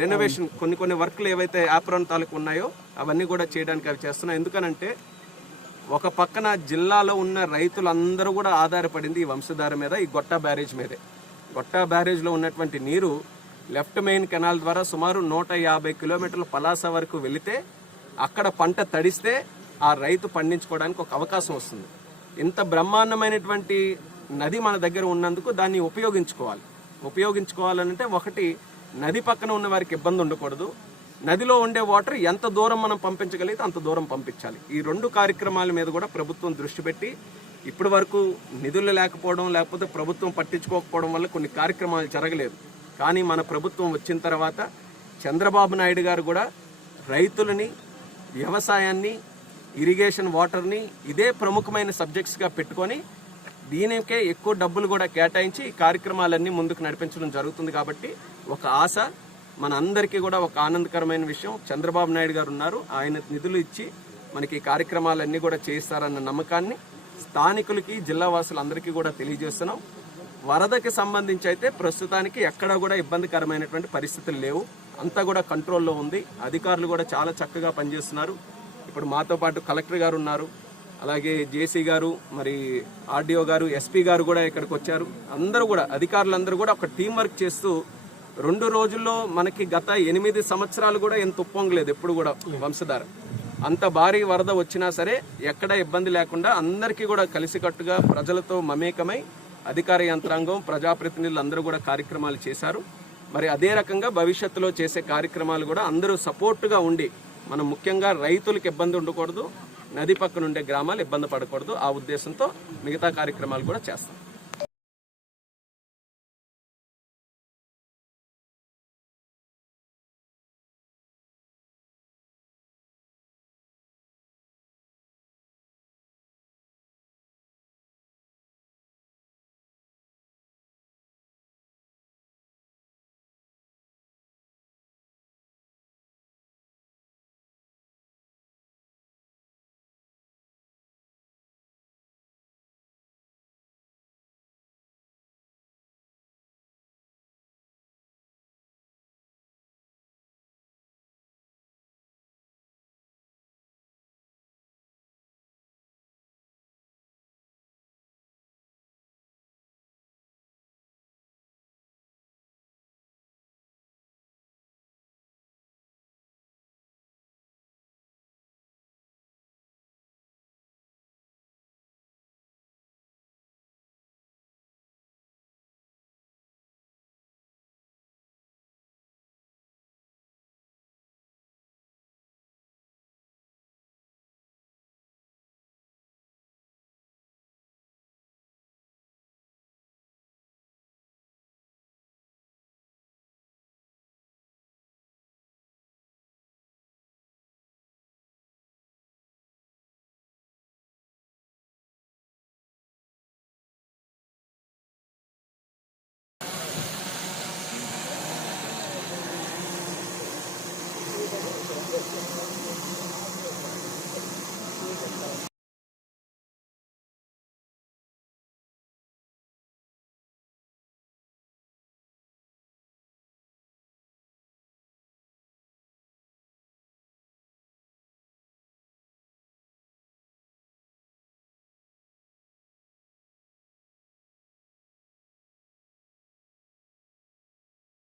Renovation కొన్ని వర్క్లు ఏవైతే యాప్రాన్ తాలూకు ఉన్నాయో అవన్నీ కూడా చేయడానికి అవి చేస్తున్నాం. ఎందుకనంటే ఒక పక్కన జిల్లాలో ఉన్న రైతులందరూ కూడా ఆధారపడింది ఈ వంశధార మీద, ఈ గొట్టా బ్యారేజ్ మీదే. గొట్టా బ్యారేజ్లో ఉన్నటువంటి నీరు లెఫ్ట్ మెయిన్ కెనాల్ ద్వారా సుమారు 150 కిలోమీటర్ల పలాస వరకు వెళితే అక్కడ పంట తడిస్తే ఆ రైతు పండించుకోవడానికి ఒక అవకాశం వస్తుంది. ఇంత బ్రహ్మాండమైనటువంటి నది మన దగ్గర ఉన్నందుకు దాన్ని ఉపయోగించుకోవాలంటే ఒకటి, నది పక్కన ఉన్న వారికి ఇబ్బంది ఉండకూడదు, నదిలో ఉండే వాటర్ ఎంత దూరం మనం పంపించగలిగితే అంత దూరం పంపించాలి. ఈ 2 కార్యక్రమాల మీద కూడా ప్రభుత్వం దృష్టి పెట్టి ఇప్పటి వరకు నిధులు లేకపోవడం, లేకపోతే ప్రభుత్వం పట్టించుకోకపోవడం వల్ల కొన్ని కార్యక్రమాలు జరగలేదు. కానీ మన ప్రభుత్వం వచ్చిన తర్వాత చంద్రబాబు నాయుడు గారు కూడా రైతులని, వ్యవసాయాన్ని, ఇరిగేషన్ వాటర్ని ఇదే ప్రముఖమైన సబ్జెక్ట్స్గా పెట్టుకొని దీనికే ఎక్కువ డబ్బులు కూడా కేటాయించి ఈ కార్యక్రమాలన్నీ ముందుకు నడిపించడం జరుగుతుంది. కాబట్టి ఒక ఆశ, మన అందరికీ కూడా ఒక ఆనందకరమైన విషయం, చంద్రబాబు నాయుడు గారు ఉన్నారు, ఆయన నిధులు ఇచ్చి మనకి ఈ కార్యక్రమాలన్నీ కూడా చేయిస్తారన్న నమ్మకాన్ని స్థానికులకి, జిల్లా వాసులందరికీ కూడా తెలియజేస్తున్నాం. వరదకి సంబంధించి అయితే ప్రస్తుతానికి ఎక్కడా కూడా ఇబ్బందికరమైనటువంటి పరిస్థితులు లేవు, అంతా కూడా కంట్రోల్లో ఉంది. అధికారులు కూడా చాలా చక్కగా పనిచేస్తున్నారు. ఇప్పుడు మాతో పాటు కలెక్టర్ గారు ఉన్నారు, అలాగే జేసీ గారు, మరి ఆర్డీఓ గారు, ఎస్పీ గారు కూడా ఇక్కడికి వచ్చారు. అందరూ కూడా అధికారులందరూ కూడా ఒక టీం వర్క్ చేస్తూ 2 రోజుల్లో మనకి గత 8 సంవత్సరాలు కూడా ఎంత ఉప్పొంగలేదు ఎప్పుడు కూడా వంశధార. అంత భారీ వరద వచ్చినా సరే ఎక్కడ ఇబ్బంది లేకుండా అందరికీ కూడా కలిసికట్టుగా ప్రజలతో మమేకమై అధికార యంత్రాంగం, ప్రజాప్రతినిధులు అందరూ కూడా కార్యక్రమాలు చేశారు. మరి అదే రకంగా భవిష్యత్తులో చేసే కార్యక్రమాలు కూడా అందరూ సపోర్టుగా ఉండి, మనం ముఖ్యంగా రైతులకు ఇబ్బంది ఉండకూడదు, నది పక్కన ఉండే గ్రామాలు ఇబ్బంది పడకూడదు, ఆ ఉద్దేశంతో మిగతా కార్యక్రమాలు కూడా చేస్తాం.